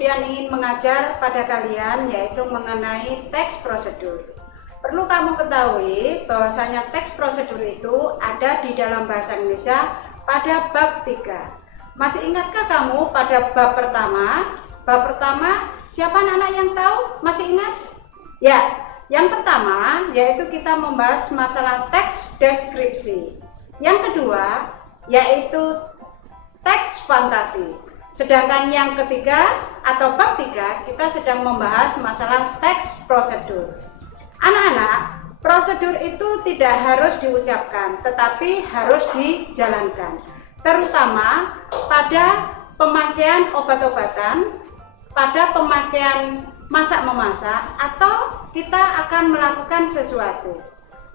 kemudian ingin mengajar pada kalian yaitu mengenai teks prosedur. Perlu kamu ketahui bahwasanya teks prosedur itu ada di dalam bahasa Indonesia pada bab 3. Masih ingatkah kamu pada bab pertama? Bab pertama, siapa anak-anak yang tahu? Masih ingat? Ya, yang pertama yaitu kita membahas masalah teks deskripsi. Yang kedua yaitu teks fantasi. Sedangkan yang ketiga atau bab 3 kita sedang membahas masalah teks prosedur. Anak-anak, prosedur itu tidak harus diucapkan, tetapi harus dijalankan. Terutama pada pemakaian obat-obatan, pada pemakaian masak-memasak, atau kita akan melakukan sesuatu.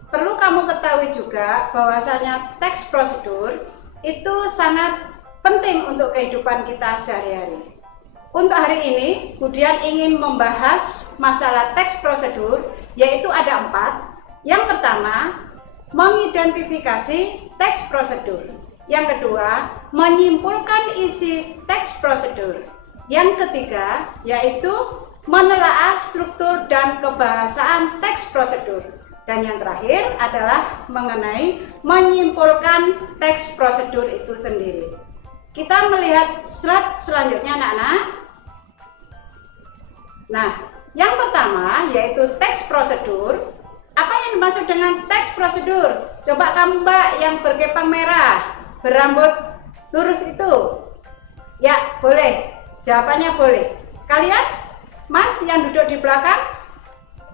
Perlu kamu ketahui juga bahwasanya teks prosedur itu sangat penting untuk kehidupan kita sehari-hari. Untuk hari ini, Budian ingin membahas masalah teks prosedur, yaitu ada 4. Yang pertama, mengidentifikasi teks prosedur. Yang kedua, menyimpulkan isi teks prosedur. Yang ketiga, yaitu menelaah struktur dan kebahasaan teks prosedur. Dan yang terakhir adalah mengenai menyimpulkan teks prosedur itu sendiri. Kita melihat slide selanjutnya, anak-anak. Nah, yang pertama yaitu teks prosedur. Apa yang dimaksud dengan teks prosedur? Coba kamu Mbak yang berkepang merah, berambut lurus itu. Ya, boleh. Jawabannya boleh. Kalian? Mas yang duduk di belakang?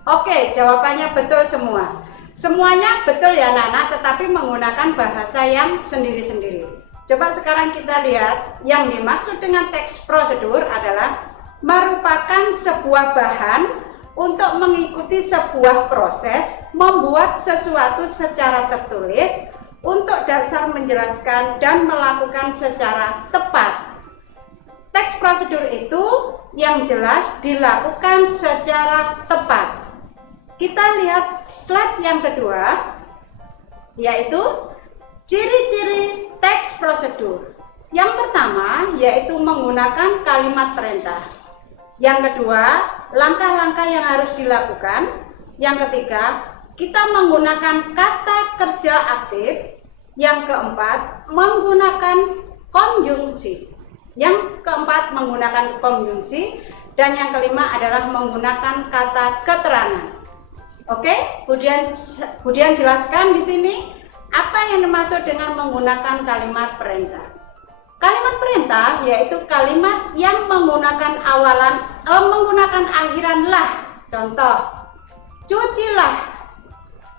Oke, jawabannya betul semua. Semuanya betul ya anak-anak, tetapi menggunakan bahasa yang sendiri-sendiri. Coba sekarang kita lihat yang dimaksud dengan teks prosedur adalah merupakan sebuah bahan untuk mengikuti sebuah proses membuat sesuatu secara tertulis untuk dasar menjelaskan dan melakukan secara tepat. Teks prosedur itu yang jelas dilakukan secara tepat. Kita lihat slide yang kedua, yaitu ciri-ciri teks prosedur. Yang pertama yaitu menggunakan kalimat perintah. Yang kedua, langkah-langkah yang harus dilakukan. Yang ketiga, kita menggunakan kata kerja aktif. Yang keempat, menggunakan konjungsi. Yang keempat, menggunakan konjungsi. Dan yang kelima adalah menggunakan kata keterangan. Oke, kemudian jelaskan di sini apa yang dimaksud dengan menggunakan kalimat perintah. Kalimat perintah yaitu kalimat yang menggunakan menggunakan akhiran lah. Contoh, cucilah,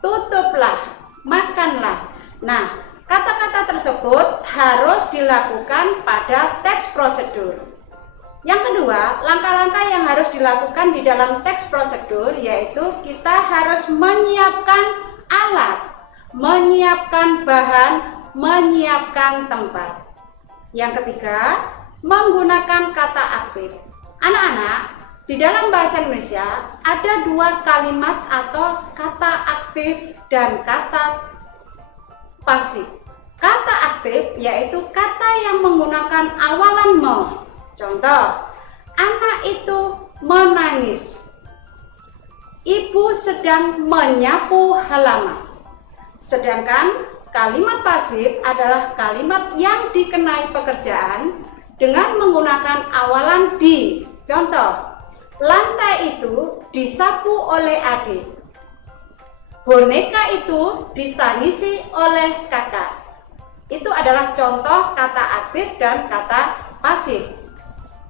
tutuplah, makanlah. Nah, kata-kata tersebut harus dilakukan pada teks prosedur. Yang kedua, langkah-langkah yang harus dilakukan di dalam teks prosedur yaitu kita harus menyiapkan alat, menyiapkan bahan, menyiapkan tempat. Yang ketiga, menggunakan kata aktif. Anak-anak, di dalam bahasa Indonesia ada 2 kalimat atau kata aktif dan kata pasif. Kata aktif yaitu kata yang menggunakan awalan me. Contoh, anak itu menangis. Ibu sedang menyapu halaman. Sedangkan kalimat pasif adalah kalimat yang dikenai pekerjaan dengan menggunakan awalan di. Contoh, lantai itu disapu oleh adik. Boneka itu ditangisi oleh kakak. Itu adalah contoh kata aktif dan kata pasif.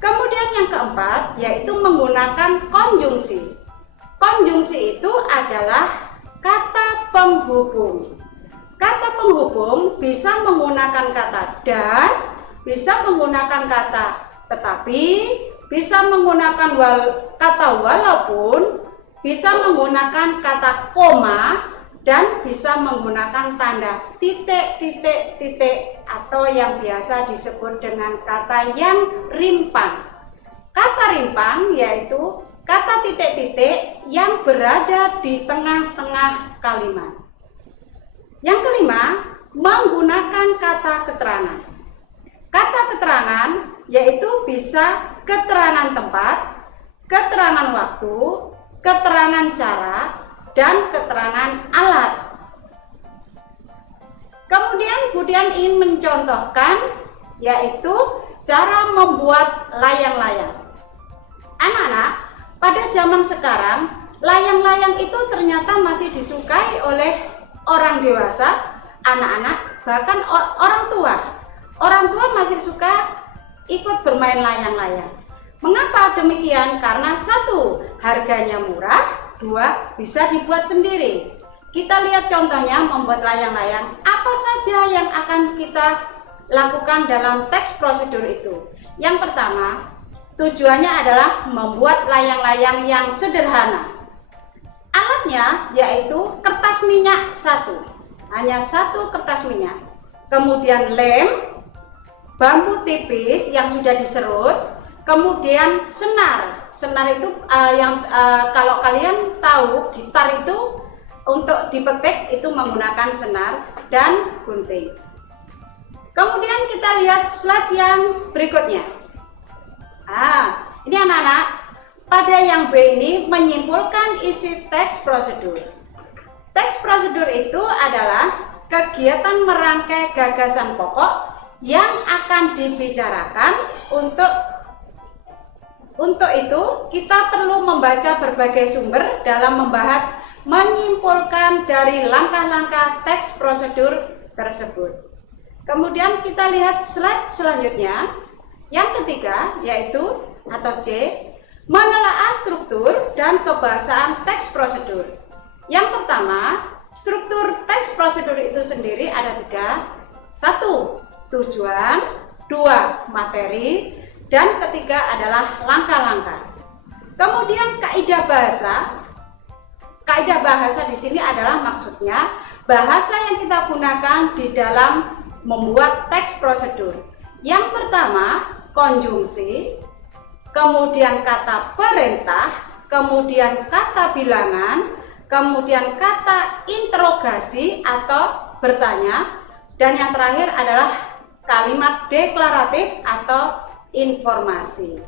Kemudian yang keempat yaitu menggunakan konjungsi. Konjungsi itu adalah kata penghubung. Kata penghubung bisa menggunakan kata dan, bisa menggunakan kata tetapi, bisa menggunakan kata walaupun, bisa menggunakan kata koma, dan bisa menggunakan tanda titik atau yang biasa disebut dengan kata yang rimpang. Kata rimpang yaitu kata titik yang berada di tengah-tengah kalimat. Yang kelima, menggunakan kata keterangan. Kata keterangan yaitu bisa keterangan tempat, keterangan waktu, keterangan cara, dan keterangan alat. Kemudian Budian ingin mencontohkan yaitu cara membuat layang-layang. Anak-anak, pada zaman sekarang layang-layang itu ternyata masih disukai oleh orang dewasa, anak-anak, bahkan orang tua. Orang tua masih suka ikut bermain layang-layang. Mengapa demikian? Karena satu, harganya murah, dua, bisa dibuat sendiri. Kita lihat contohnya membuat layang-layang. Apa saja yang akan kita lakukan dalam teks prosedur itu? Yang pertama, tujuannya adalah membuat layang-layang yang sederhana. Alatnya yaitu kertas minyak satu, hanya satu kertas minyak. Kemudian lem, bambu tipis yang sudah diserut, kemudian senar. Senar itu kalau kalian tahu gitar itu untuk dipetik itu menggunakan senar dan gunting. Kemudian kita lihat slide yang berikutnya. Ini anak-anak, pada yang B ini menyimpulkan isi teks prosedur. Teks prosedur itu adalah kegiatan merangkai gagasan pokok yang akan dibicarakan. Untuk itu kita perlu membaca berbagai sumber dalam membahas menyimpulkan dari langkah-langkah teks prosedur tersebut. Kemudian kita lihat slide selanjutnya, yang ketiga yaitu atau C, menelaah struktur dan kebahasaan teks prosedur. Yang pertama, struktur teks prosedur itu sendiri ada tiga. Satu, tujuan, dua, materi, dan ketiga adalah langkah-langkah. Kemudian kaidah bahasa. Kaidah bahasa di sini adalah maksudnya bahasa yang kita gunakan di dalam membuat teks prosedur. Yang pertama, konjungsi, kemudian kata perintah, kemudian kata bilangan, kemudian kata interogasi atau bertanya, dan yang terakhir adalah kalimat deklaratif atau informasi.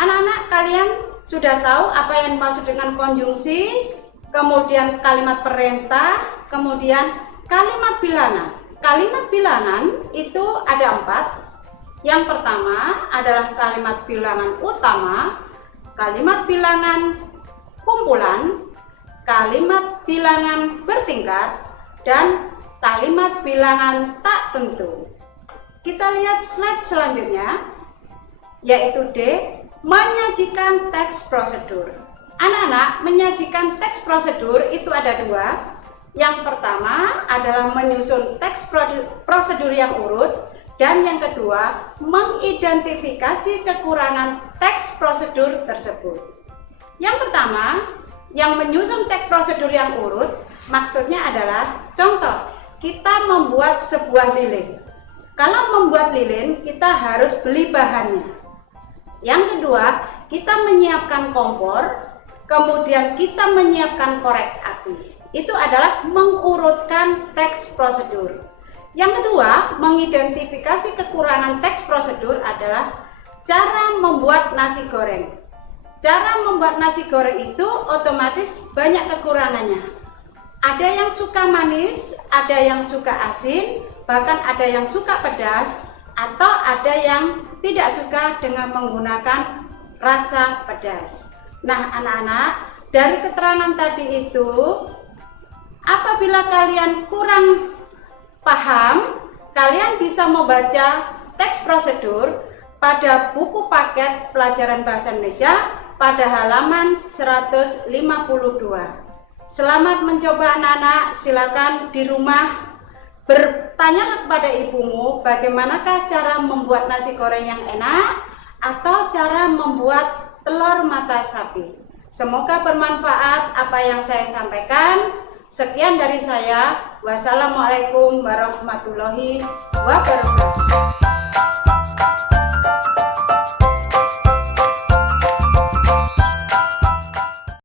Anak-anak, kalian sudah tahu apa yang dimaksud dengan konjungsi, kemudian kalimat perintah, kemudian kalimat bilangan. Kalimat bilangan itu ada 4. Yang pertama adalah kalimat bilangan utama, kalimat bilangan kumpulan, kalimat bilangan bertingkat, dan kalimat bilangan tak tentu. Kita lihat slide selanjutnya, yaitu D, menyajikan teks prosedur. Anak-anak, menyajikan teks prosedur itu ada 2. Yang pertama adalah menyusun teks prosedur yang urut, dan yang kedua mengidentifikasi kekurangan teks prosedur tersebut. Yang pertama, yang menyusun teks prosedur yang urut maksudnya adalah contoh, kita membuat sebuah lilin. Kalau membuat lilin kita harus beli bahannya. Yang kedua, kita menyiapkan kompor, kemudian kita menyiapkan korek api. Itu adalah mengurutkan teks prosedur. Yang kedua, mengidentifikasi kekurangan teks prosedur adalah cara membuat nasi goreng. Cara membuat nasi goreng itu otomatis banyak kekurangannya. Ada yang suka manis, ada yang suka asin, bahkan ada yang suka pedas, atau ada yang tidak suka dengan menggunakan rasa pedas. Nah, anak-anak, dari keterangan tadi itu, apabila kalian kurang paham, kalian bisa membaca teks prosedur pada buku paket pelajaran bahasa Indonesia pada halaman 152. Selamat mencoba anak-anak, silakan di rumah bertanyalah kepada ibumu bagaimanakah cara membuat nasi goreng yang enak atau cara membuat telur mata sapi. Semoga bermanfaat apa yang saya sampaikan. Sekian dari saya. Wassalamualaikum warahmatullahi wabarakatuh.